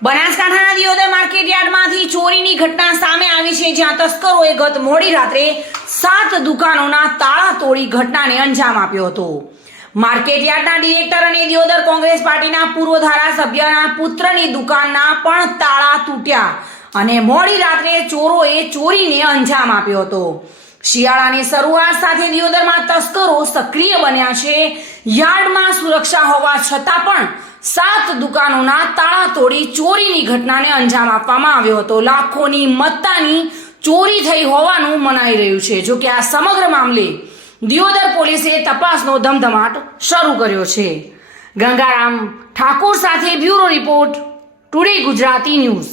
બનાસકાંઠાના દિયોદર માર્કેટ યાર્ડમાંથી ચોરીની ઘટના સામે આવી છે, જ્યાં તસ્કરોએ ગત મોડી રાત્રે 7 દુકાનોના તાળા તોડી ઘટનાને અંજામ આપ્યો હતો। માર્કેટ યાર્ડના ડિરેક્ટર અને દિયોદર કોંગ્રેસ પાર્ટીના પૂર્વ ધારાસભ્યના પુત્રની દુકાનના પણ તાળા તૂટ્યા અને મોડી રાત્રે ચોરોએ ચોરીને અંજામ આપ્યો હતો। શિયાળાની શરૂઆત સાથે દિયોદરમાં તસ્કરો સક્રિય બન્યા છે। યાર્ડમાં સુરક્ષા હોવા છતાં પણ 7 દુકાનોના તાળા તોડી ચોરીની ઘટનાને અંજામ આપવામાં આવ્યો હતો। લાખોની મત્તાની ચોરી થઈ હોવાનું મનાઈ રહ્યું છે। જો કે આ સમગ્ર મામલે દિયોદર પોલીસે તપાસનો ધમધમાટ શરૂ કર્યો છે। ગંગારામ ઠાકોર સાથે bureau report, today Gujarati news.